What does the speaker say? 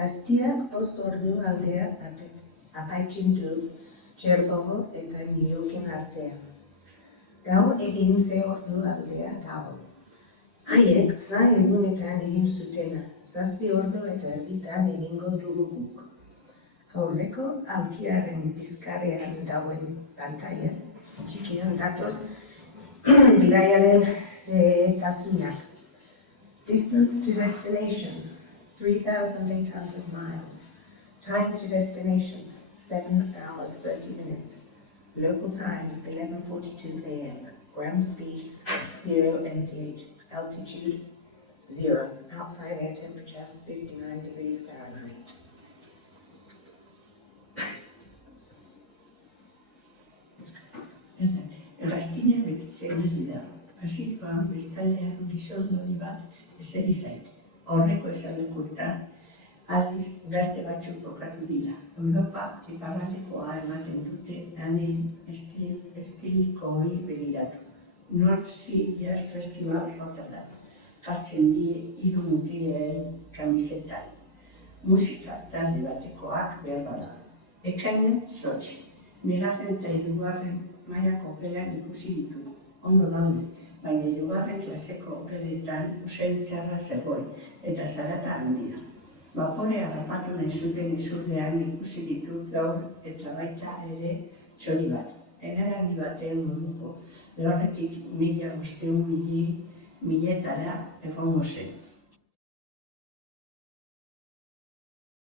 Gaztiak 5 ordu aldea apaitzen du Cherbourg eta New Yorken artean. Gaur egin 6 ordu aldea dago. Haiek egunetan egin zutena, 7 ordu eta erditan egingo dugu guk. Aurreko alkiaren bizkarrean dagoen pantaila txikian datoz bidaiaren zehetasunak. Distance to destination, 3,800 miles. Time to destination, 7 hours 30 minutes. Local time, 11:42 a.m. Ground speed, 0 mph. Altitude, 0. Outside air temperature, 59 degrees Fahrenheit. Errazkina begitzen dira. Pasikoan bestaldean gizondori bat ezeri zait. Aurreko esalekuetan aldiz gazte batzuk kokatu dira. Europa iparraldekoa ematen dute lanen estilikoei begiratu. North Sea Jazz Festival Rotterdam. Jartzen die 3 mutileen kamisetan. Musika talde batekoak behar bada. Ekainean Sotxi. 1. eta 2. mailako gelan ikusi ditugu. Ondo daude, baina 2. klaseko geletan usaintzarra zegoen eta zarata handia. Vaporea harrapatu nahi zuten izurdean ikusi ditut gaur eta baita ere txori bat. Enaragi baten moduko lehorretik 1500 miletara egongo zen.